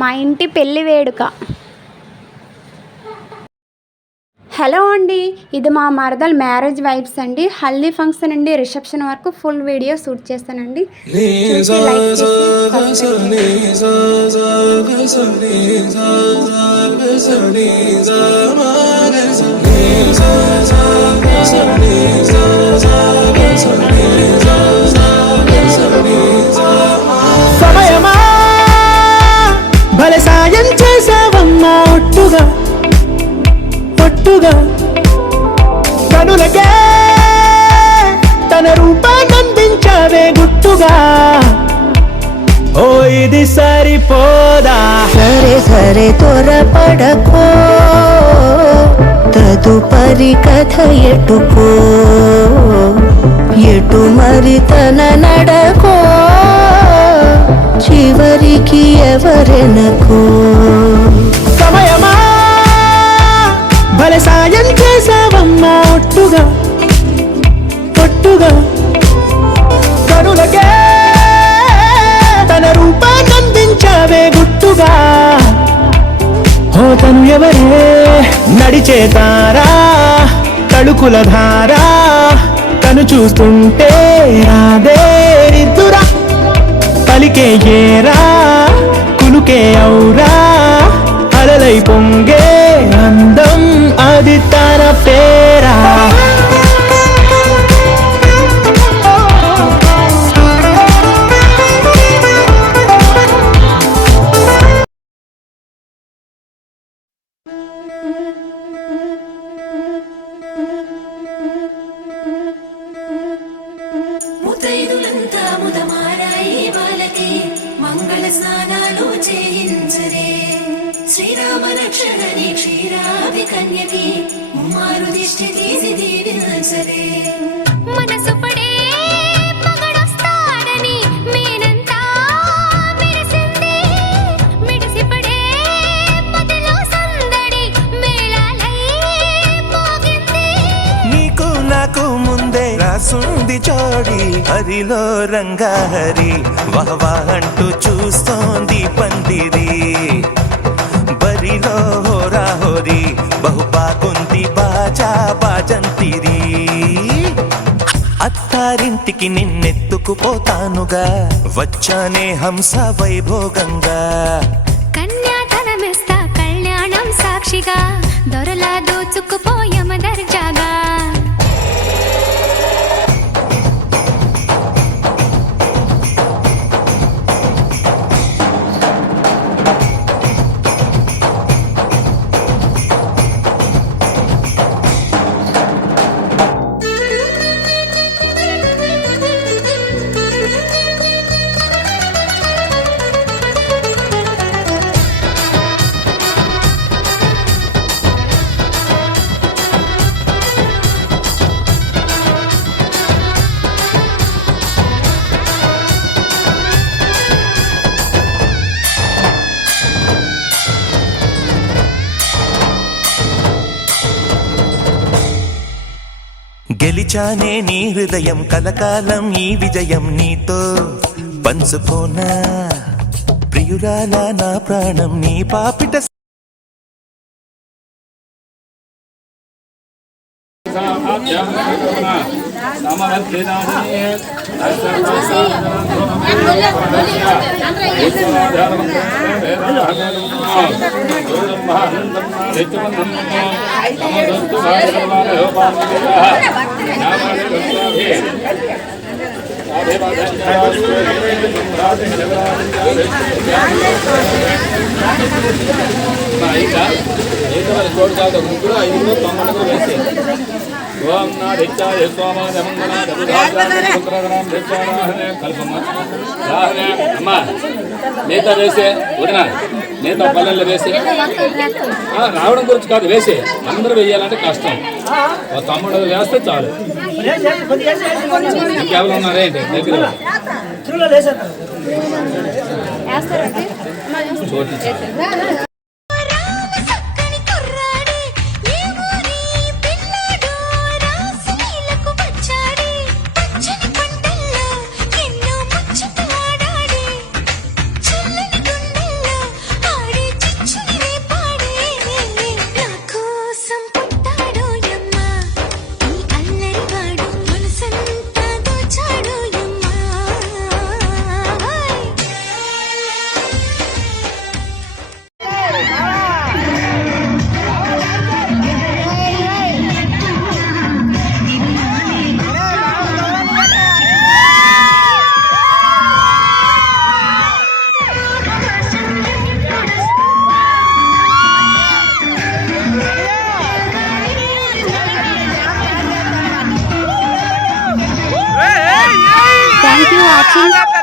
మా ఇంటి పెళ్లి వేడుక. హలో అండి, ఇది మా మరదల్ మ్యారేజ్ వైబ్స్ అండి. హల్దీ ఫంక్షన్ అండి, రిసెప్షన్ వరకు ఫుల్ వీడియో షూట్ చేస్తానండి. సమయమా భలే సాయం చేసావమ్మా, ఒట్టుగా ఒట్టుగా కనులకే తన రూపాన్నందించావే గుట్టుగా. ఓ ఇది సరిపోదా, సరే సరే త్వరపడకో, తదుపరి కథ ఎటుకో, ఎటు మరి తన నడకో, చివరికి ఎవరెనకో. సమయమా భలే సాయం చేసావమ్మా, ఒట్టుగా ఒట్టుగా కనులకే తన రూపాన్నందించావే గుట్టుగా. ఓ తను ఎవరే నడిచే తారా, తళుకుల ధారా, తను చూస్తుంటే రాదే నిద్దురా, పలికే ఏరా కులుకే ఔరా, అలలై పొంగే అందం అది తన పేరా. ముతైదులంతా ముదమారాయి వాళ్ళకి మంగళ స్నానాలు చేయించరే. శ్రీరామ రక్షణని క్షీరాది కన్యకి ముమ్మారు దిష్టి తీసి దీవించరే. మనసు పడే మగడొస్తాడని మేనంతా మెరిసింది, మిడిసి పడే మదిలో సందడి మేళాలై మోగింది. నీకు నాకు ముందే రాసుంది జోడి, హరిలో రంగాహరి వహవా అంటూ చూస్తోంది పందిరి. బరిలో హోరా హోరి బహుబాగుంది బాజా బాజంతిరి. అత్తారింటికి నిన్నెత్తుకుపోతానుగా, వచ్చానే హంస వైభోగంగా. కన్యాతనమిస్తా కళ్యాణం సాక్షిగా, దొరలా దోచుకుపోయమ దర్జాగా. గెలిచానే నీ హృదయం, కలకాలం ఈ విజయం నీతో పంచుకోనా. ప్రియురాల నా ప్రాణం నీ పాపిట. ఓం నాడిచ్చాయ అమ్మా నేత వేసే వదిన, నేత పల్లెల్లో వేసి రావడం గురించి కాదు, వేసి అందరూ వేయాలంటే కష్టం. తమ్ముడు వేస్తే చాలు. ఇంకెవరు ఉన్నారేంటి దగ్గర చోటు వాచింగ్.